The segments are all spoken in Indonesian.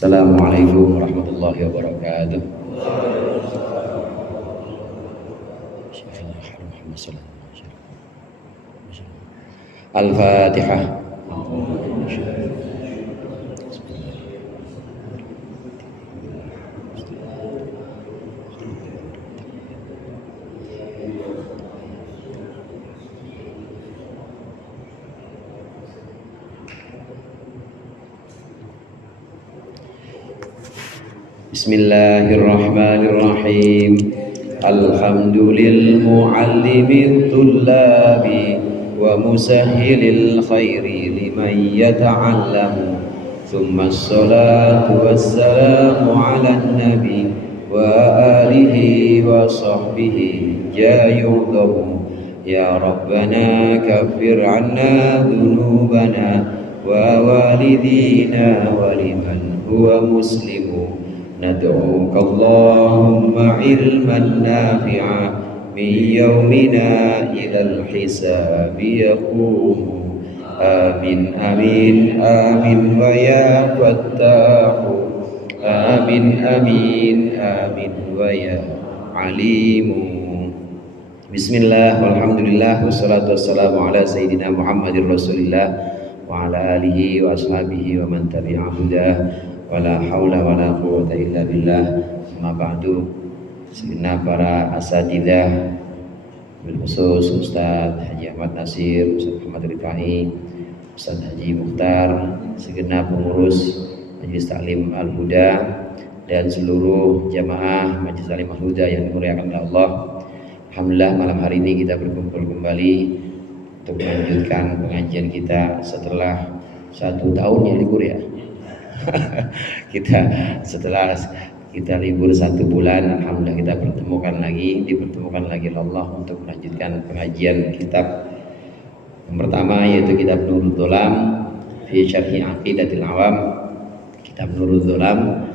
Assalamualaikum warahmatullahi wabarakatuh. Al-Fatihah. Bismillahirrahmanirrahim. Alhamdulil muallimil tullabi wa musahhilil khairi liman yata'allamu. Thumma assalatu wassalamu ala nabi wa alihi wa sahbihi jayudhum. Ya Rabbana kaffir anna dhunubana wa walidina wa liman huwa muslimu. ندعوك اللهم علما نافعا من يومنا إلى الحساب يقوم. آمين آمين آمين ويا فتاح. آمين آمين آمين ويا عليم. Bismillah walhamdulillah wassalatu wassalamu ala sayyidina Muhammadir Rasulillah wa ala alihi wa ashabihi wa man tabi'a hudah. Wala haula wala quwwata illa billah. Amma ba'du. Segenap para asatidzah, bil khusus Ustaz Haji Ahmad Nasir, Ustaz Muhammad Rifai, Ustaz Haji Mukhtar, segenap pengurus Majelis Taklim Al-Huda dan seluruh jamaah Majelis Taklim Al-Huda yang dimuliakan oleh Allah. Alhamdulillah malam hari ini kita berkumpul kembali untuk melanjutkan pengajian kita setelah 1 tahun ya libur ya. Kita setelah kita libur 1 bulan, alhamdulillah kita dipertemukan lagi Allah untuk melanjutkan pengajian kitab yang pertama, yaitu kitab Nurul Dhulam fi Syarhi Aqidatil Awam. Kitab Nurul Dhulam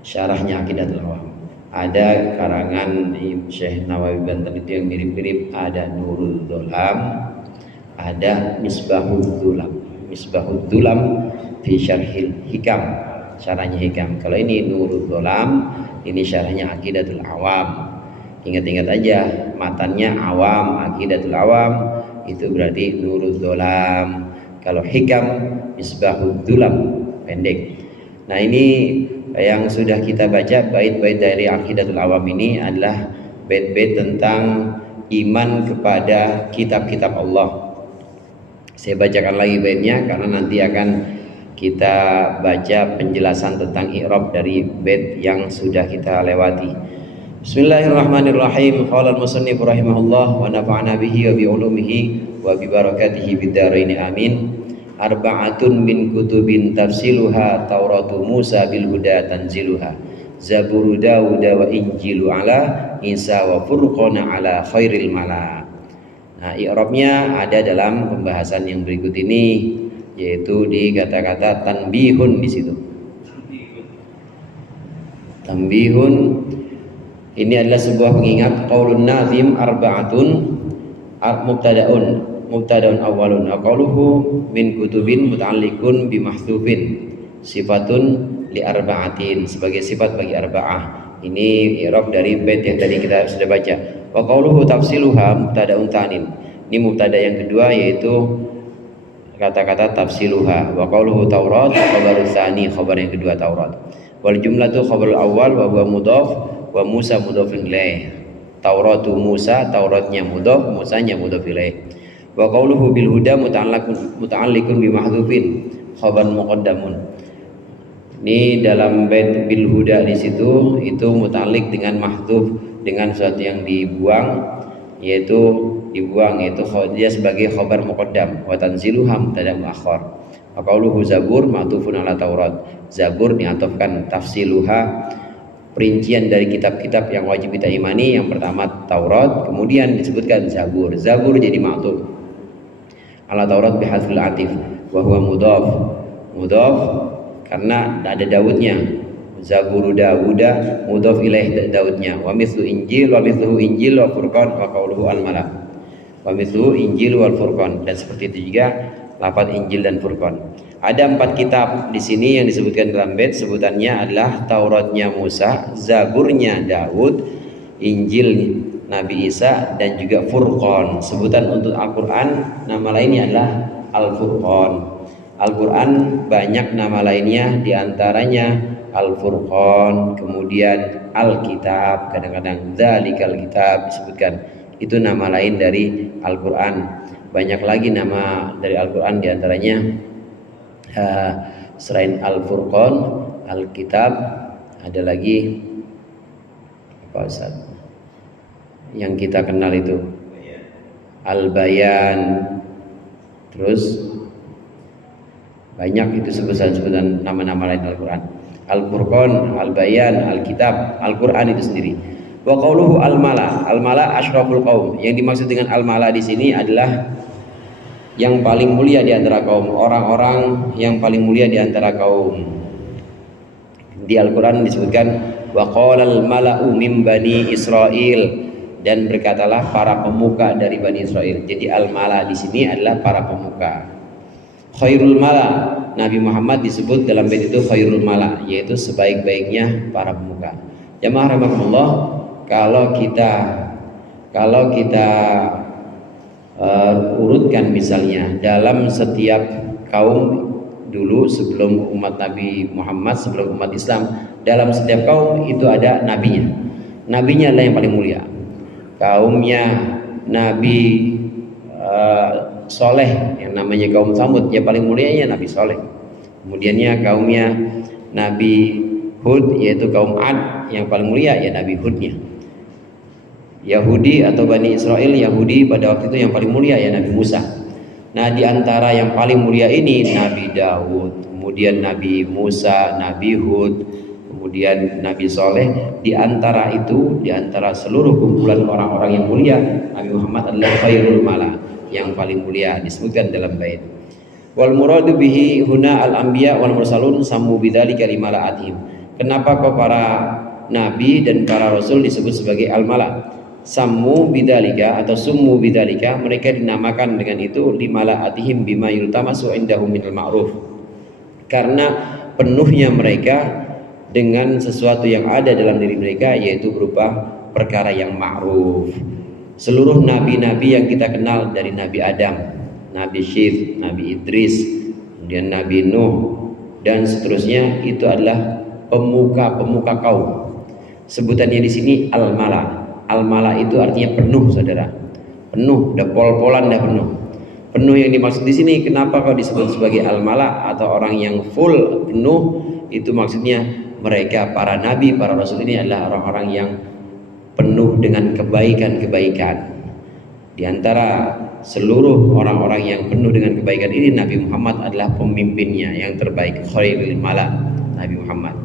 syarahnya Aqidatul Awam. Ada karangan Syekh Nawawi Banten itu yang mirip-mirip, ada Nurul Dhulam, ada Misbahul Dhulam. Misbahul Dhulam fi Syarhil Hikam, syarahnya Hikam. Kalau ini Nurul Dhulam, ini syarahnya Aqidatul Awam. Ingat-ingat aja, matannya Awam, Aqidatul Awam, itu berarti Nurul Dhulam. Kalau Hikam, Misbahul Dhulam, pendek. Nah ini yang sudah kita baca, bait-bait dari Aqidatul Awam ini adalah bait-bait tentang iman kepada kitab-kitab Allah. Saya bacakan lagi baitnya karena nanti akan kita baca penjelasan tentang i'rab dari bait yang sudah kita lewati. Bismillahirrahmanirrahim. Qala al-musannif rahimahullah wa nafa'ana bihi wa bi ulumihi wa bi barakatihi bid dharain amin. Arba'atun min kutubin tafsiluha Tauratu Musa bil huda tanziluha. Zaburu Dawud wa Injilu ala Isa wa Furqana ala khairil mala. Nah, i'rabnya ada dalam pembahasan yang berikut ini, yaitu di kata-kata tanbihun di situ. Tanbihun ini adalah sebuah pengingat. Qaulun nazim arba'atun mubtadaun awwalun qauluhu min kutubin muta'alliqun bi mahdzufin sifatun li arba'atin, sebagai sifat bagi arba'ah. Ini i'rab dari bait yang tadi kita sudah baca. Wa qauluhu tafsiluha mubtadaun tanin. Ini mubtada yang kedua, yaitu kata-kata tafsiluha. Wa qauluhu Taurat khabarul tsani, khabar yang kedua Taurat. Wal jumlatu khabarul awal wa huwa mudhaf wa Musa mudhafun ilaih. Tauratu Musa, Tauratnya mudhaf, Musanya mudhaf ilaih. Wa qauluhu bil huda muta'alliqun bi mahdzufin khabar muqaddamun. Ini dalam bait bil huda di situ itu muta'alliq dengan mahdzuf, dengan sesuatu yang dibuang, yaitu dia sebagai khabar muqaddam. Wa tanziluha mubtada muakhar. Wa qauluhu Zabur ma'tufun ala Taurat. Zabur diatofkan, tafsiluha perincian dari kitab-kitab yang wajib kita imani. Yang pertama Taurat, kemudian disebutkan Zabur. Zabur jadi ma'tuf ala Taurat bihadzfil atif wa huwa mudhaf karena ada Daudnya. Zaburu Dawuda mudhaf ilaih Daudnya. Wa mithlu Injil wa mithluhu Injil wa Furqan wa qauluhu al-malak. Wa mithluhu Injil wal Furqan. Dan seperti itu juga lafaz Injil dan Furqan. Ada 4 kitab di sini yang disebutkan dalam bait, sebutannya adalah Tauratnya Musa, Zaburnya Daud, Injil Nabi Isa, dan juga Furqan. Sebutan untuk Al-Quran nama lainnya adalah Al-Furqan. Al-Quran banyak nama lainnya, diantaranya Al-Furqan, kemudian Al-Kitab, kadang-kadang Dzalikal Kitab disebutkan. Itu nama lain dari Al-Quran. Banyak lagi nama dari Al-Quran, diantaranya selain Al-Furqan, Al-Kitab, ada lagi apa Ustaz? Yang kita kenal itu Al-Bayan, terus banyak itu sebutan nama-nama lain Al-Quran. Al-Furqan, Al-Bayan, Al-Kitab, Al-Quran itu sendiri. Wa qauluhu al-mala, al-mala asyraful qaum. Yang dimaksud dengan al-mala di sini adalah yang paling mulia di antara kaum, orang-orang yang paling mulia di antara kaum. Di Al-Quran disebutkan wa qalal mala'u min bani Israil, dan berkatalah para pemuka dari Bani Israel. Jadi al-mala di sini adalah para pemuka. Khairul mala, Nabi Muhammad disebut dalam bait itu khairul mala, yaitu sebaik-baiknya para pemuka. Jamaah rahimakumullah, kalau kita urutkan misalnya dalam setiap kaum dulu sebelum umat Nabi Muhammad, sebelum umat Islam, dalam setiap kaum itu ada nabinya. Nabinya adalah yang paling mulia. Kaumnya Nabi Soleh yang namanya kaum Samud, ya paling mulianya Nabi Soleh. Kemudiannya kaumnya Nabi Hud, yaitu kaum Ad, yang paling mulia ya Nabi Hudnya. Yahudi atau Bani Israel, Yahudi pada waktu itu yang paling mulia ya Nabi Musa. Nah, di antara yang paling mulia ini Nabi Daud, kemudian Nabi Musa, Nabi Hud, kemudian Nabi Soleh. Di antara itu, di antara seluruh kumpulan orang-orang yang mulia, Nabi Muhammad adalah khairul mala, yang paling mulia, disebutkan dalam bait. Wal muradu bihi huna al anbiya wal mursalun sammu bidzalika limalaatihim. Kenapa kok para nabi dan para rasul disebut sebagai al mala? Sammu bidzalika atau summu bidzalika, mereka dinamakan dengan itu limalaatihim bima yultamasu indahum minal ma'ruf. Karena penuhnya mereka dengan sesuatu yang ada dalam diri mereka, yaitu berupa perkara yang ma'ruf. Seluruh nabi-nabi yang kita kenal, dari Nabi Adam, Nabi Syith, Nabi Idris, kemudian Nabi Nuh, dan seterusnya, itu adalah pemuka-pemuka kaum. Sebutannya di sini al-mala. Al-mala itu artinya penuh, saudara. Penuh, udah pol-polan, dah penuh. Penuh yang dimaksud di sini, kenapa kau disebut sebagai al-mala atau orang yang full, penuh? Itu maksudnya mereka, para nabi, para rasul ini adalah orang-orang yang penuh dengan kebaikan-kebaikan. Di antara seluruh orang-orang yang penuh dengan kebaikan ini, Nabi Muhammad adalah pemimpinnya yang terbaik, khairul mala, Nabi Muhammad.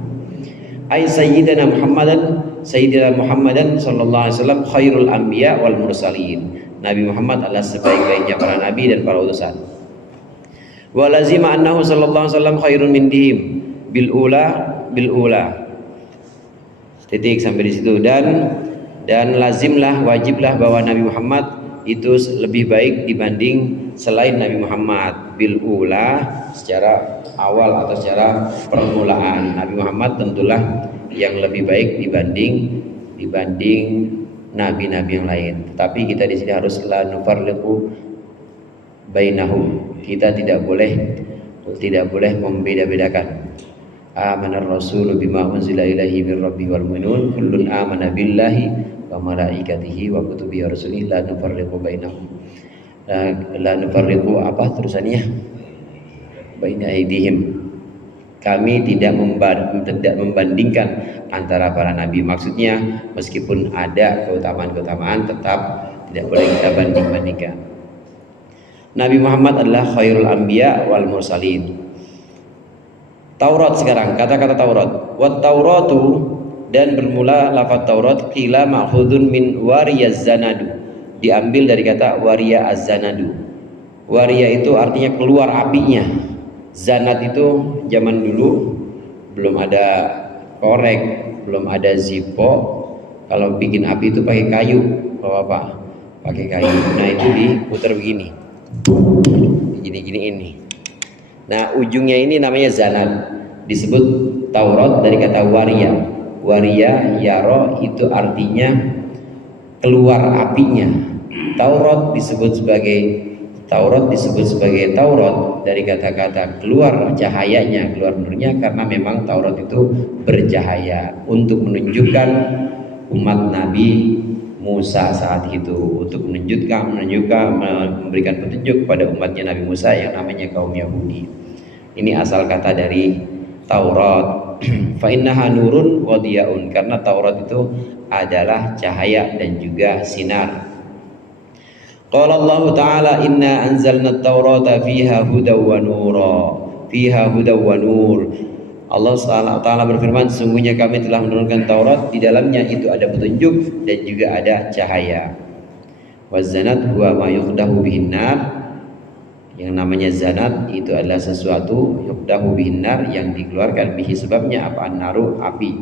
Ai sayyidina Muhammadan sallallahu alaihi wasallam khairul anbiya wal mursalin. Nabi Muhammad adalah sebaik-baiknya para nabi dan para utusan. Wa lazima annahu sallallahu alaihi wasallam khairun min dihim bil ula. Titik sampai di situ. Dan lazimlah, wajiblah bahwa Nabi Muhammad itu lebih baik dibanding selain Nabi Muhammad. Bil ula, secara awal atau secara permulaan, Nabi Muhammad tentulah yang lebih baik dibanding nabi-nabi yang lain. Tapi kita di sini harus la nufarriqu bainahum. Kita tidak boleh membeda-bedakan. Amanar rasulu bima unzila ilaihi mir rabbi wal mu'minun kullun amana billahi wa malaikatihi wa kutubihi wa rusulihi la nufarriqu bainahum. La nufarriqu apa terusannya? Baina aidihim. Kami tidak membandingkan antara para nabi. Maksudnya meskipun ada keutamaan-keutamaan, tetap tidak boleh kita banding-bandingkan. Nabi Muhammad adalah khairul anbiya wal mursalin. Taurat sekarang, kata-kata Taurat. Wat Tauratu, dan bermula lafaz Taurat qila ma'khudun min wariyaz zanadu. Diambil dari kata wariya az-zanadu. Wariya itu artinya keluar apinya. Zanat itu zaman dulu belum ada korek, belum ada Zippo. Kalau bikin api itu pakai kayu, Bapak, pakai kayu. Nah, itu diputar begini. gini-gini ini. Nah, ujungnya ini namanya zanad. Disebut Taurat dari kata waria. Waria yaro itu artinya keluar apinya. Taurat disebut sebagai Taurat dari kata-kata keluar cahayanya, keluar nurnya, karena memang Taurat itu bercahaya untuk menunjukkan umat Nabi Musa saat itu, untuk memberikan petunjuk kepada umatnya Nabi Musa yang namanya kaum Yahudi. Ini asal kata dari Taurat. Fa innaha nurun wa diyaun, karena Taurat itu adalah cahaya dan juga sinar. Qala Allah Ta'ala inna anzalna at-taurata fiha hudaw wa nura. Fiha hudaw wa nur. Allah Ta'ala berfirman, sungguhnya kami telah menurunkan Taurat, di dalamnya itu ada petunjuk dan juga ada cahaya. Wazanat huwa ma yuqdahu bihin nar. Yang namanya zanat itu adalah sesuatu yuqdahu bihin nar, yang dikeluarkan bihi sebabnya apa? Naru, api.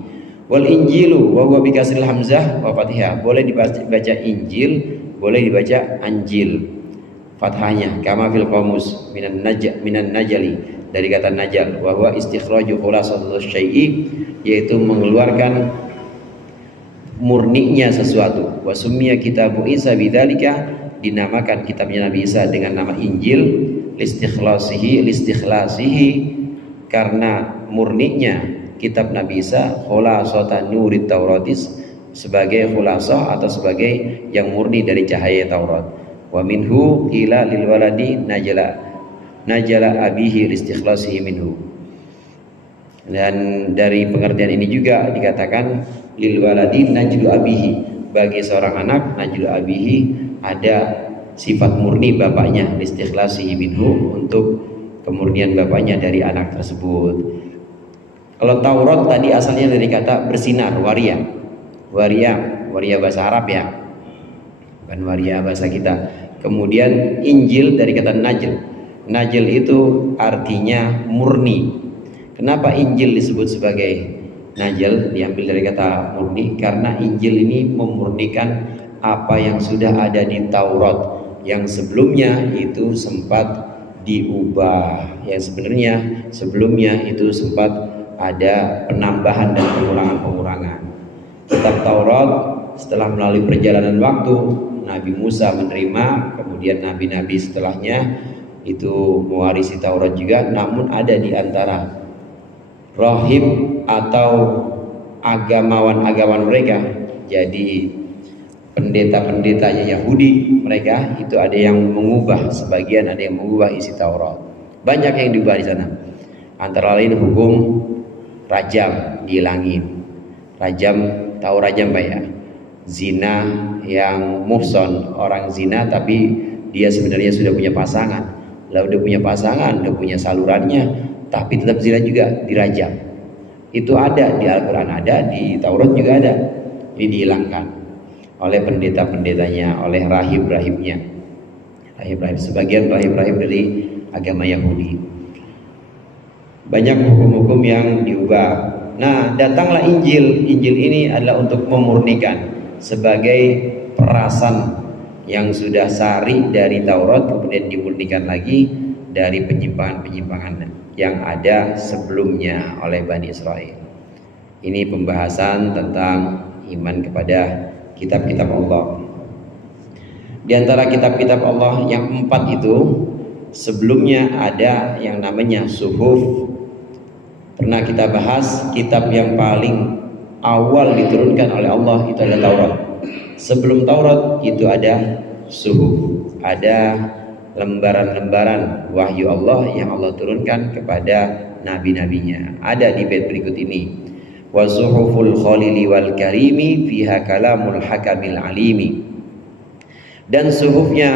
Wal injilu wa huwa bi kasril hamzah wa fathihah. Boleh dibaca Injil, boleh dibaca Anjil, fathahnya kama fil qamus minan najali, dari kata najal, wa huwa istikhraju khulasatus syai'i, yaitu mengeluarkan murninya sesuatu. Wa summiya kitabu Isa bidzalika, dinamakan kitabnya Nabi Isa dengan nama Injil, listikhlasihi, karena murninya kitab Nabi Isa, khulasatan nurit tauratis, sebagai khulasah atau sebagai yang murni dari cahaya Taurat. Wa minhu qila lil waladi najala abihi listikhlasihi minhu. Dan dari pengertian ini juga dikatakan lil waladi najlu abihi, bagi seorang anak najlu abihi ada sifat murni bapaknya, listikhlasihi minhu, untuk kemurnian bapaknya dari anak tersebut. Kalau Taurat tadi asalnya dari kata bersinar, waria bahasa Arab ya, bukan waria bahasa kita. Kemudian Injil dari kata najl itu artinya murni. Kenapa Injil disebut sebagai najl, diambil dari kata murni? Karena Injil ini memurnikan apa yang sudah ada di Taurat, yang sebelumnya itu sempat diubah, yang sebenarnya sebelumnya itu sempat ada penambahan dan pengurangan. Kitab Taurat setelah melalui perjalanan waktu, Nabi Musa menerima, kemudian nabi-nabi setelahnya itu mewarisi Taurat juga. Namun ada di antara rahib atau agamawan mereka, jadi pendeta-pendetanya Yahudi, mereka itu ada yang mengubah, sebagian ada yang mengubah isi Taurat. Banyak yang diubah di sana. Antara lain hukum rajam dihilangin. Rajam, tahu rajam Pak ya? Zina yang muhson, orang zina tapi dia sebenarnya sudah punya pasangan. Lalu udah punya pasangan, udah punya salurannya, tapi tetap zina juga, dirajam. Itu ada di Al-Quran, ada di Taurat juga ada. Ini dihilangkan oleh pendeta-pendetanya, oleh rahib-rahibnya. Rahib-rahib, sebagian rahib-rahib dari agama Yahudi. Banyak hukum-hukum yang diubah. Nah, datanglah Injil. Injil ini adalah untuk memurnikan, sebagai perasan yang sudah sari dari Taurat, kemudian dimurnikan lagi dari penyimpangan-penyimpangan yang ada sebelumnya oleh Bani Israel. Ini pembahasan tentang iman kepada kitab-kitab Allah. Di antara kitab-kitab Allah yang 4 itu, sebelumnya ada yang namanya suhuf. Pernah kita bahas, kitab yang paling awal diturunkan oleh Allah itu adalah Taurat. Sebelum Taurat itu ada suhuf, ada lembaran-lembaran wahyu Allah yang Allah turunkan kepada nabi-nabinya. Ada di bait berikut ini. Wa suhuful khalili wal karimi fiha kalamul hakamil alimi. Dan suhufnya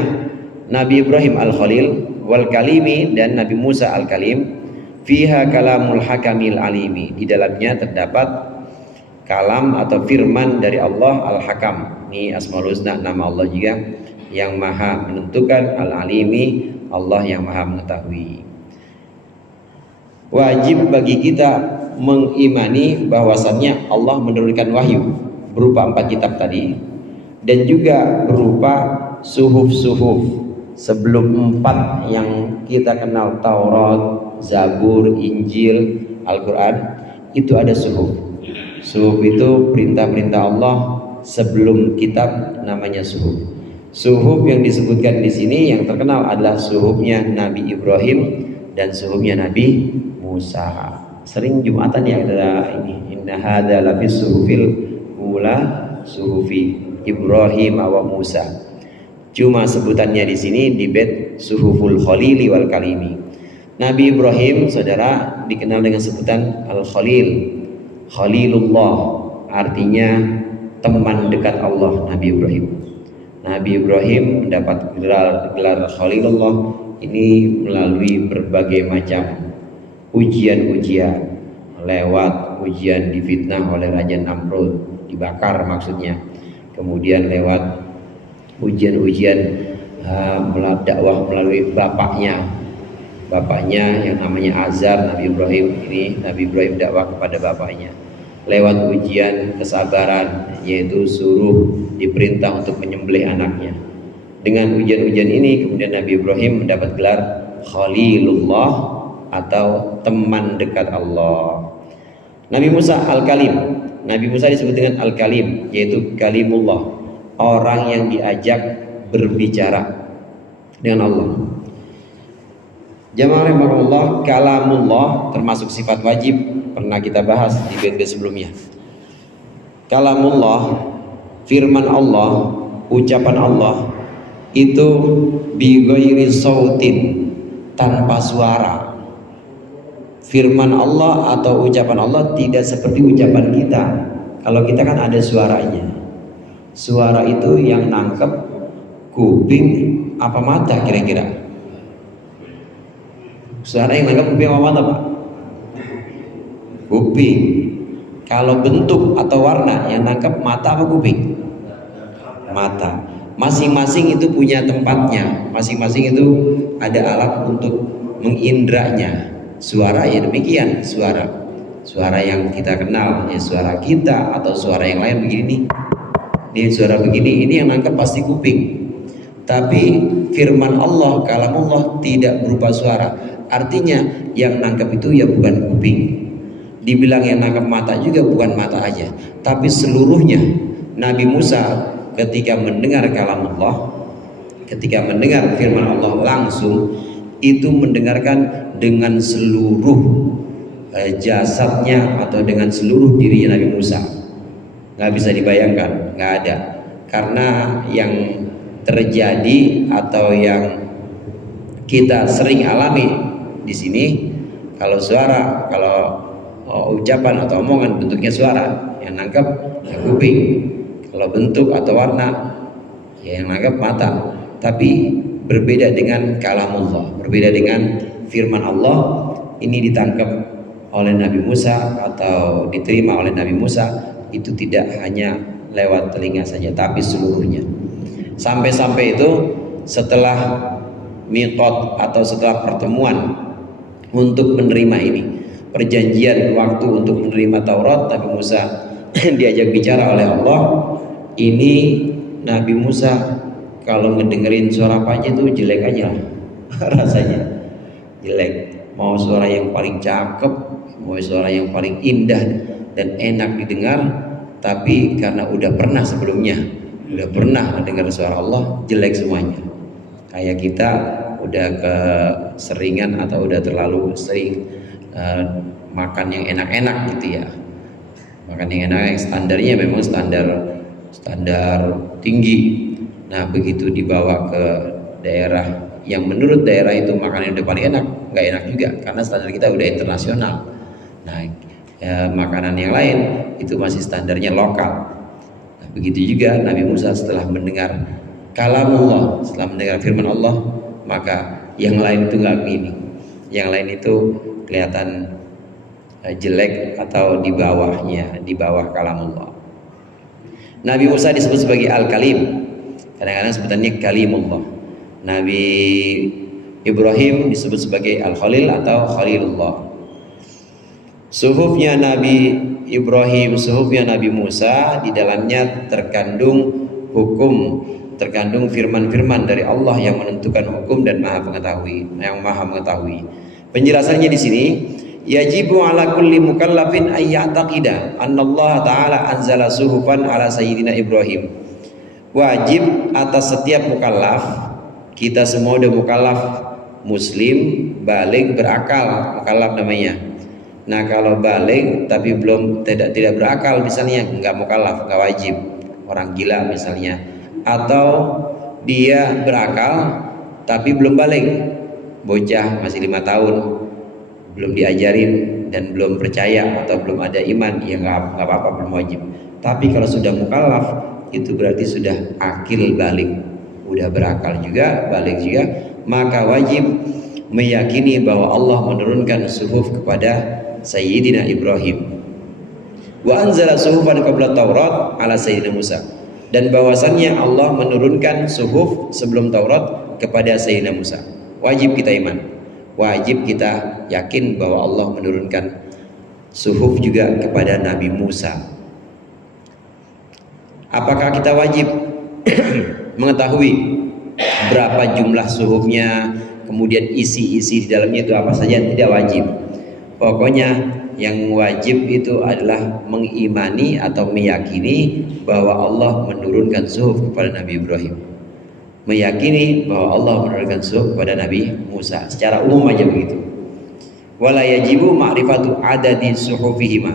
Nabi Ibrahim al-Khalil wal kalimi, dan Nabi Musa al-Kalim, fiha kalamul hakamil alimi, di dalamnya terdapat kalam atau firman dari Allah al-Hakam. Ini Asmaul Husna, nama Allah juga, yang maha menentukan, al-alimi, Allah yang maha mengetahui. Wajib bagi kita mengimani bahwasannya Allah menurunkan wahyu berupa 4 kitab tadi, dan juga berupa suhuf-suhuf. sebelum 4 yang kita kenal, Taurat, Zabur, Injil, Al-Quran, itu ada suhuf. Suhuf itu perintah-perintah Allah sebelum kitab, namanya suhuf. Suhuf yang disebutkan di sini yang terkenal adalah suhufnya Nabi Ibrahim dan suhufnya Nabi Musa. Sering Jumatan ya ada ini, inna hadza lafis suhufil ula suhufi Ibrahim wa Musa. Cuma sebutannya di sini di bait suhuful khalili wal kalimi. Nabi Ibrahim, saudara, dikenal dengan sebutan Al-Khalil, Khalilullah, artinya teman dekat Allah. Nabi Ibrahim mendapat gelar Khalilullah ini melalui berbagai macam ujian-ujian. Lewat ujian difitnah oleh Raja Namrud, dibakar maksudnya. Kemudian lewat ujian-ujian dakwah melalui bapaknya yang namanya Azar. Nabi Ibrahim dakwah kepada bapaknya. Lewat ujian kesabaran, yaitu suruh diperintah untuk menyembelih anaknya. Dengan ujian-ujian ini kemudian Nabi Ibrahim mendapat gelar Khalilullah atau teman dekat Allah. Nabi Musa Al-Kalim. Nabi Musa disebut dengan Al-Kalim, yaitu Kalimullah, orang yang diajak berbicara dengan Allah. Jamaah rahimahullah, kalamullah termasuk sifat wajib, pernah kita bahas di bait-bait sebelumnya. Kalamullah, firman Allah, ucapan Allah itu bi ghairi sautin, tanpa suara. Firman Allah atau ucapan Allah tidak seperti ucapan kita. Kalau kita kan ada suaranya. Suara itu yang nangkep kuping apa mata kira-kira? Suara yang nangkep kuping apa mata, Pak? Kuping. Kalau bentuk atau warna yang nangkep mata apa kuping? Mata. Masing-masing itu punya tempatnya. Masing-masing itu ada alat untuk mengindranya. Suara ya demikian, suara yang kita kenal, ya suara kita atau suara yang lain begini. Ini suara begini, ini yang nangkep pasti kuping. Tapi firman Allah, kalamullah tidak berupa suara. Artinya yang nangkep itu ya bukan kuping. Dibilang yang nangkep mata juga bukan mata aja, tapi seluruhnya. Nabi Musa ketika mendengar kalamullah, ketika mendengar firman Allah langsung, itu mendengarkan dengan seluruh jasadnya atau dengan seluruh dirinya Nabi Musa. Nggak bisa dibayangkan, nggak ada. Karena yang terjadi atau yang kita sering alami di sini, kalau suara, kalau ucapan atau omongan bentuknya suara, yang nangkep ya kuping. Kalau bentuk atau warna, ya yang nangkep mata. Tapi berbeda dengan kalamullah, berbeda dengan firman Allah. Ini ditangkap oleh Nabi Musa atau diterima oleh Nabi Musa, itu tidak hanya lewat telinga saja, tapi seluruhnya. Sampai-sampai itu setelah miqat atau setelah pertemuan untuk menerima ini, perjanjian waktu untuk menerima Taurat, Nabi Musa diajak bicara oleh Allah. Ini Nabi Musa kalau ngedengerin suara apa aja tuh jelek aja rasanya, jelek. Mau suara yang paling cakep, mau suara yang paling indah dan enak didengar, tapi karena udah pernah sebelumnya, udah pernah mendengar suara Allah, jelek semuanya. Kayak kita udah keseringan atau udah terlalu sering makan yang enak-enak gitu ya. Makan yang enak, standarnya memang standar tinggi. Nah begitu dibawa ke daerah yang menurut daerah itu makanan yang udah paling enak, nggak enak juga karena standar kita udah internasional. Nah makanan yang lain itu masih standarnya lokal. Nah, begitu juga Nabi Musa setelah mendengar kalamullah, setelah mendengar firman Allah, maka yang lain itu nggak gini, yang lain itu kelihatan jelek atau di bawahnya, di bawah kalamullah. Nabi Musa disebut sebagai Al-Kalim, kadang-kadang sebutannya Kalimullah. Nabi Ibrahim disebut sebagai Al-Khalil atau Khalilullah. Suhufnya Nabi Ibrahim, suhufnya Nabi Musa, di dalamnya terkandung hukum terkandung firman-firman dari Allah yang menentukan hukum dan maha mengetahui. Penjelasannya di sini, yajibu ala kulli mukallafin ay ya'taqida anna Allah taala anzala suhufan ala sayyidina Ibrahim. Wajib atas setiap mukallaf, kita semua udah mukallaf, muslim, baligh, berakal, mukallaf namanya. Nah, kalau baligh tapi belum tidak berakal misalnya, enggak mukallaf, enggak wajib. Orang gila misalnya, atau dia berakal tapi belum baligh, bocah masih 5 tahun, belum diajarin dan belum percaya atau belum ada iman, ya nggak apa-apa, belum wajib. Tapi kalau sudah mukallaf, itu berarti sudah akil baligh, udah berakal juga, baligh juga, maka wajib meyakini bahwa Allah menurunkan suhuf kepada Sayyidina Ibrahim. Wa anzala suhufan qabla Taurat ala Sayyidina Musa, dan bahwasannya Allah menurunkan suhuf sebelum Taurat kepada Sayyidina Musa. Wajib kita iman, wajib kita yakin bahwa Allah menurunkan suhuf juga kepada Nabi Musa. Apakah kita wajib mengetahui berapa jumlah suhufnya, kemudian isi-isi di dalamnya itu apa saja? Tidak wajib. Pokoknya yang wajib itu adalah mengimani atau meyakini bahwa Allah menurunkan suhuf kepada Nabi Ibrahim, meyakini bahwa Allah menurunkan suhuf kepada Nabi Musa, secara umum aja begitu. Wala yajibu ma'rifatu adadi suhufihima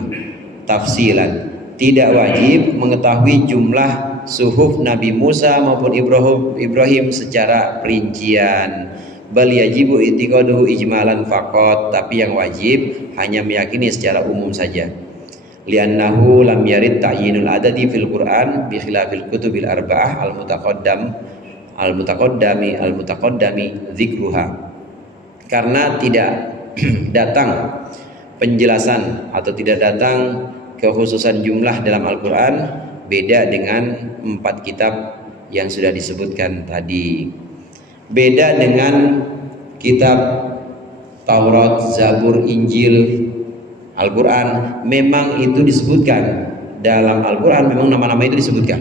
tafsilan, tidak wajib mengetahui jumlah suhuf Nabi Musa maupun Ibrahim secara perincian. Bal yajibu i'tiqaduhu ijmalan faqat, tapi yang wajib hanya meyakini secara umum saja. Li'annahu lam yarid ta'yinul adadi fil Qur'an bi khilafil kutubil arba'ah al-mutaqaddami dzikruha. Karena tidak datang penjelasan atau tidak datang kekhususan jumlah dalam Al-Qur'an, beda dengan 4 kitab yang sudah disebutkan tadi. Beda dengan kitab Taurat, Zabur, Injil, Al-Quran, memang itu disebutkan dalam Al-Quran, memang nama-nama itu disebutkan.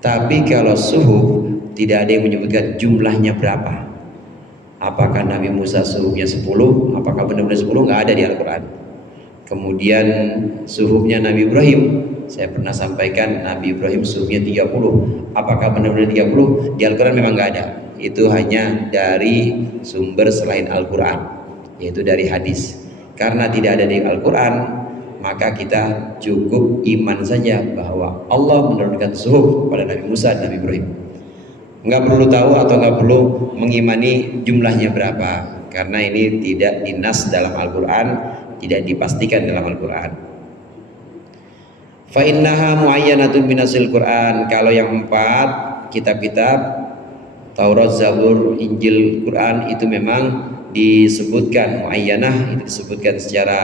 Tapi kalau suhuf tidak ada yang menyebutkan jumlahnya berapa. Apakah Nabi Musa suhufnya 10? Apakah benar-benar 10? Nggak ada di Al-Quran. Kemudian suhufnya Nabi Ibrahim, saya pernah sampaikan Nabi Ibrahim suhufnya 30. Apakah benar-benar 30? Di Al-Quran memang nggak ada. Itu hanya dari sumber selain Al-Quran, yaitu dari hadis. Karena tidak ada di Al-Quran, maka kita cukup iman saja bahwa Allah menurunkan suhuf kepada Nabi Musa dan Nabi Ibrahim. Nggak perlu tahu atau nggak perlu mengimani jumlahnya berapa, karena ini tidak dinas dalam Al-Quran, tidak dipastikan dalam Al-Quran. Fa innaha muayyanatun minasil Quran. Kalau yang 4 kitab-kitab Taurat, Zabur, Injil, Quran itu memang disebutkan muayyanah, itu disebutkan secara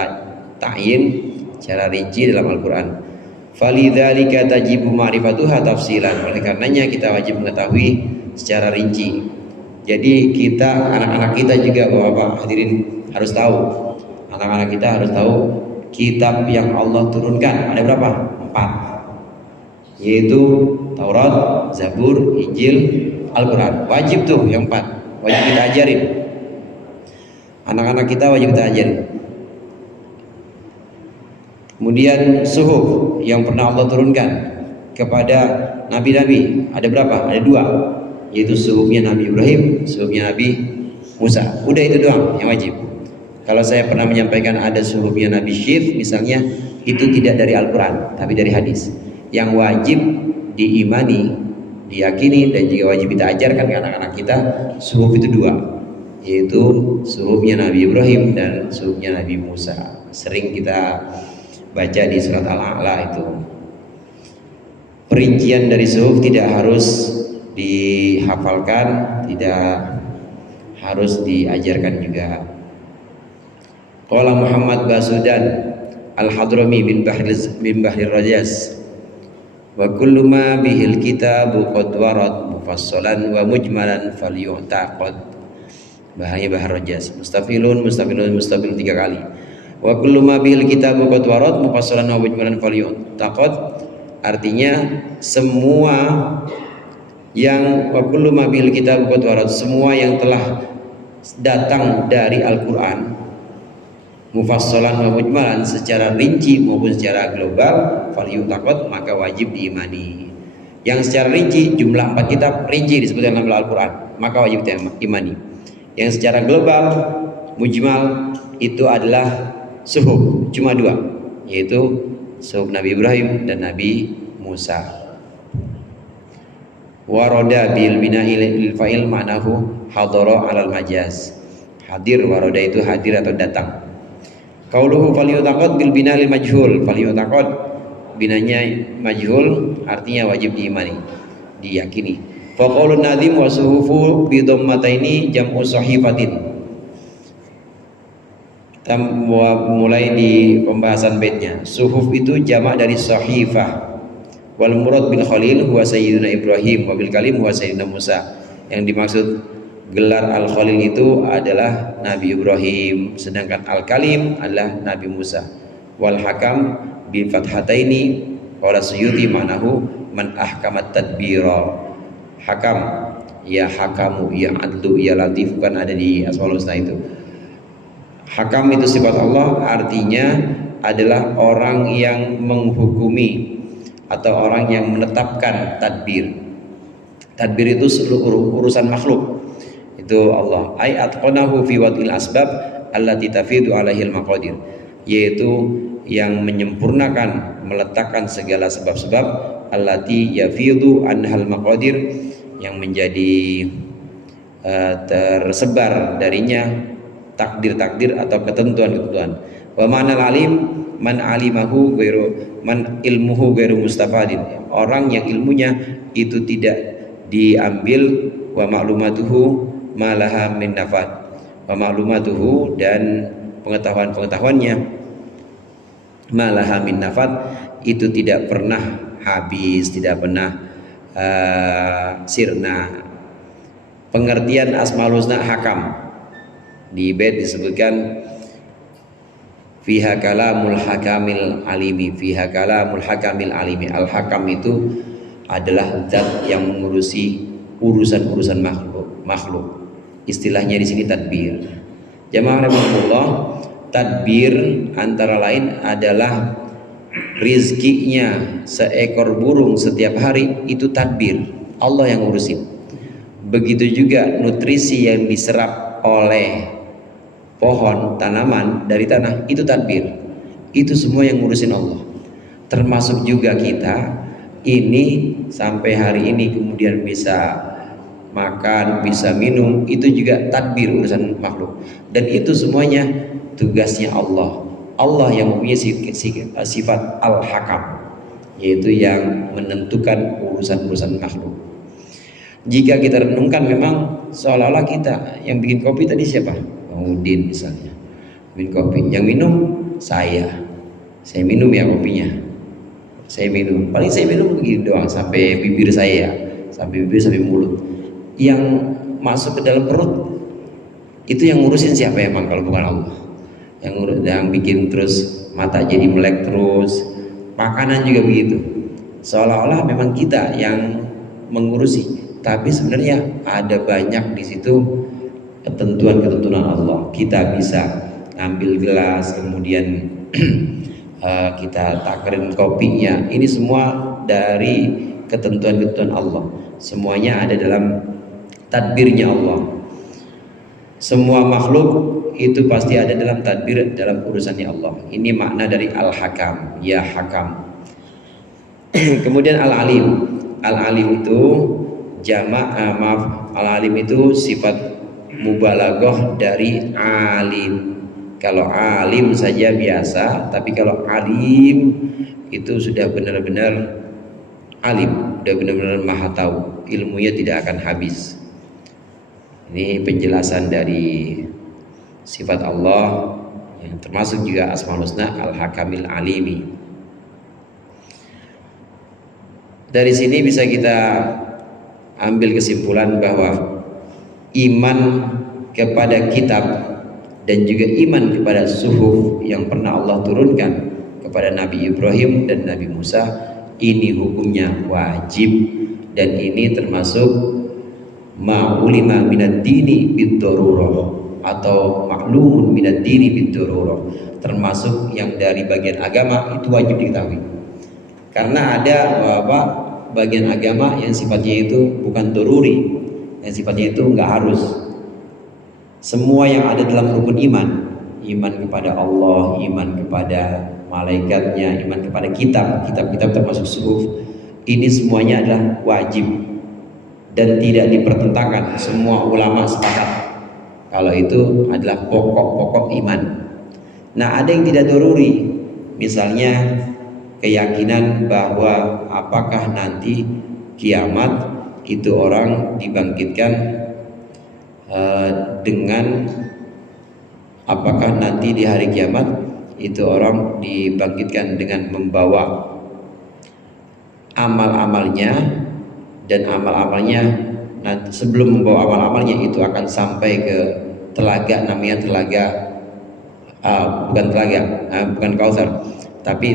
ta'yin, secara rinci dalam Al-Quran. Falidzalika tajibu ma'rifatuha tafsilan. Oleh karenanya kita wajib mengetahui secara rinci. Jadi kita, anak-anak kita juga, Bapak hadirin, harus tahu. Anak-anak kita harus tahu kitab yang Allah turunkan ada berapa? 4, yaitu Taurat, Zabur, Injil, Al-Quran. Wajib tuh yang 4, wajib kita ajarin. Anak-anak kita wajib kita ajarin. Kemudian suhuf yang pernah Allah turunkan kepada nabi-nabi ada berapa? Ada 2, yaitu suhufnya Nabi Ibrahim, suhufnya Nabi Musa. Udah itu doang yang wajib. Kalau saya pernah menyampaikan ada suhufnya Nabi Syif misalnya, itu tidak dari Al-Quran tapi dari hadis. Yang wajib diimani, diyakini, dan juga wajib kita ajarkan ke anak-anak kita, suhuf itu 2, yaitu suhufnya Nabi Ibrahim dan suhufnya Nabi Musa. Sering kita baca di surat Al-A'la itu. Perincian dari suhuf tidak harus dihafalkan, tidak harus diajarkan juga. Qala Muhammad Basudan Al-Hadrami bin Bahri Rajaz, wa kullu ma bihil kitabu qad warad mufassalan wa mujmalan falyu'taqad. Bahaya Bahar Rajaz, mustafilun 3 kali. Wa kullu ma bihil kitabu qad warad mufassalan wa mujmalan falyu'taqad, artinya semua yang wa kullu ma bil kitab qad semua yang telah datang dari Al-Qur'an mufassalan wa mujmalan secara rinci maupun secara global fal yu'taqad maka wajib diimani. Yang secara rinci jumlah 4 kitab rinci disebutkan dalam Al-Qur'an maka wajib diimani. Yang secara global mujmal itu adalah suhuf cuma 2 yaitu suhuf Nabi Ibrahim dan Nabi Musa. Waroda bil bina'i lil fa'il ma'nahu hadara 'alal majaz. Hadir waroda itu hadir atau datang. Qauluhu falyutaqad bil bina' lil majhul. Falyutaqad binanya majhul artinya wajib diimani, diyakini. Fa qaulun nadhim wa suhufu bi dhammataini jam'u sahifatin. Mulai di pembahasan baitnya. Suhuf itu jamak dari sahifah. Wal murad bil khalil huwa sayyiduna Ibrahim wa bil kalim huwa sayyiduna Musa. Yang dimaksud gelar al khalil itu adalah Nabi Ibrahim, sedangkan al kalim adalah Nabi Musa. Wal hakam bi fathataini qala Suyuti ma'nahu man ahkamat tadbira. Hakam ya hakamu ya adlu ya latif kan ada di Asmaul Husna itu. Hakam itu sifat Allah artinya adalah orang yang menghukumi atau orang yang menetapkan tadbir. Tadbir itu seluruh urusan makhluk. Itu Allah. Ai atqanahu fi wad'il asbab allati tafidu alaihil maqadir. Yaitu yang menyempurnakan meletakkan segala sebab-sebab allati yafidu anhal maqadir yang menjadi tersebar darinya takdir-takdir atau ketentuan-ketentuan. Wa ma'nal alim man alimahu ghairu man ilmuhu ghairu mustafadin. Orang yang ilmunya itu tidak diambil, wa ma'lumatuhu malaha min nafad. Wa ma'lumatuhu dan pengetahuan-pengetahuannya malaha min nafad itu tidak pernah habis, tidak pernah sirna. Pengertian Asmaul Husna hakam di bait disebutkan fiha kalamul hakamil alimi, fiha kalamul hakamil alimi. Al hakam itu adalah zat yang mengurusi urusan-urusan makhluk. Istilahnya di sini tadbir. Jamaah rahimakumullah, tadbir antara lain adalah rizkinya seekor burung setiap hari itu tadbir, Allah yang ngurusin. Begitu juga nutrisi yang diserap oleh pohon, tanaman dari tanah itu tadbir. Itu semua yang ngurusin Allah. Termasuk juga kita ini sampai hari ini kemudian bisa makan, bisa minum, itu juga tadbir urusan makhluk. Dan itu semuanya tugasnya Allah. Allah yang mempunyai sifat al-hakam, yaitu yang menentukan urusan-urusan makhluk. Jika kita renungkan memang seolah-olah kita yang bikin kopi tadi siapa? Udin misalnya bikin kopi, yang minum saya minum ya kopinya, saya minum, paling saya minum begini doang sampai bibir saya, sampai mulut. Yang masuk ke dalam perut itu yang ngurusin siapa emang kalau bukan Allah? Yang bikin terus mata jadi melek terus, makanan juga begitu. Seolah-olah memang kita yang mengurusi, tapi sebenarnya ada banyak di situ ketentuan-ketentuan Allah. Kita bisa ngambil gelas, kemudian kita takarin kopinya. Ini semua dari ketentuan-ketentuan Allah. Semuanya ada dalam tadbirnya Allah. Semua makhluk itu pasti ada dalam tadbir, dalam urusannya Allah. Ini makna dari al-hakam, ya hakam. Kemudian al-alim. Al-alim itu al-alim itu sifat mubalaghah dari alim. Kalau alim saja biasa, tapi kalau alim itu sudah benar-benar alim, sudah benar-benar maha tahu, ilmunya tidak akan habis. Ini penjelasan dari sifat Allah yang termasuk juga Asmaul Husna al-hakamil alimi. Dari sini bisa kita ambil kesimpulan bahwa iman kepada kitab dan juga iman kepada suhuf yang pernah Allah turunkan kepada Nabi Ibrahim dan Nabi Musa, ini hukumnya wajib dan ini termasuk ma'ulima minad dini bid-darurah atau maklumun minad dini bid-darurah, termasuk yang dari bagian agama itu wajib diketahui. Karena ada bagian agama yang sifatnya itu bukan doruri, yang sifatnya itu nggak harus. Semua yang ada dalam rukun iman, iman kepada Allah, iman kepada malaikatnya, iman kepada kitab-kitab termasuk suhuf, ini semuanya adalah wajib dan tidak dipertentangkan. Semua ulama sepakat kalau itu adalah pokok-pokok iman. Nah, ada yang tidak doruri, misalnya keyakinan bahwa apakah nanti kiamat itu orang dibangkitkan dengan apakah nanti di hari kiamat itu orang dibangkitkan dengan membawa amal-amalnya, dan amal-amalnya nanti sebelum membawa amal-amalnya itu akan sampai ke telaga, namanya telaga bukan Kautsar, tapi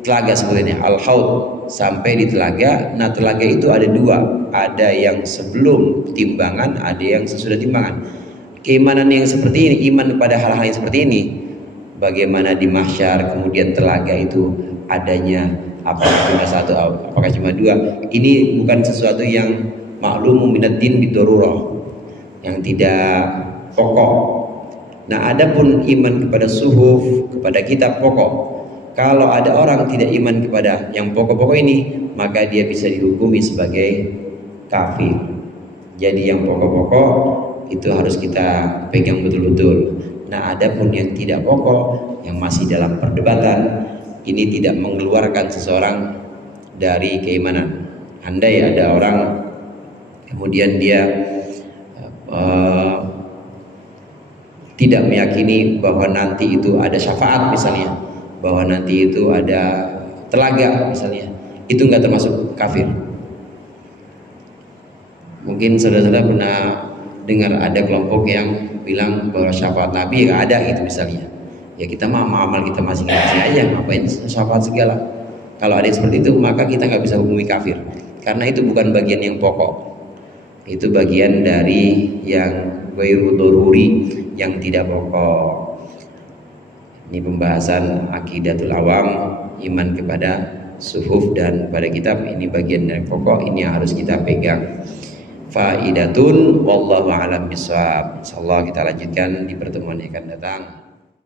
telaga sebetulnya Al-Haud, sampai di telaga. Nah, telaga itu ada dua, ada yang sebelum timbangan, ada yang sesudah timbangan. Keimanan yang seperti ini, iman pada hal-hal yang seperti ini, bagaimana di mahsyar, kemudian telaga itu adanya apakah cuma satu, apakah cuma dua, ini bukan sesuatu yang maklum minad din bid-darurah, yang tidak pokok. Nah, adapun iman kepada suhuf, kepada kitab pokok. Kalau ada orang tidak iman kepada yang pokok-pokok ini, maka dia bisa dihukumi sebagai kafir. Jadi yang pokok-pokok itu harus kita pegang betul-betul. Nah, adapun yang tidak pokok, yang masih dalam perdebatan, ini tidak mengeluarkan seseorang dari keimanan. Andai ada orang kemudian dia tidak meyakini bahwa nanti itu ada syafaat misalnya, bahwa nanti itu ada telaga misalnya, itu nggak termasuk kafir. Mungkin saudara-saudara pernah dengar ada kelompok yang bilang bahwa syafaat Nabi nggak ada gitu misalnya. Ya kita mah amal kita masing-masing aja, ngapain syafaat segala. Kalau ada yang seperti itu, maka kita nggak bisa hukumi kafir, karena itu bukan bagian yang pokok. Itu bagian dari yang ghairu doruri, yang tidak pokok. Ini pembahasan akidatul awam, iman kepada suhuf dan pada kitab. Ini bagian dari pokok, ini yang harus kita pegang. Faidatun wallahu a'lam bishawab. Insyaallah kita lanjutkan di pertemuan yang akan datang.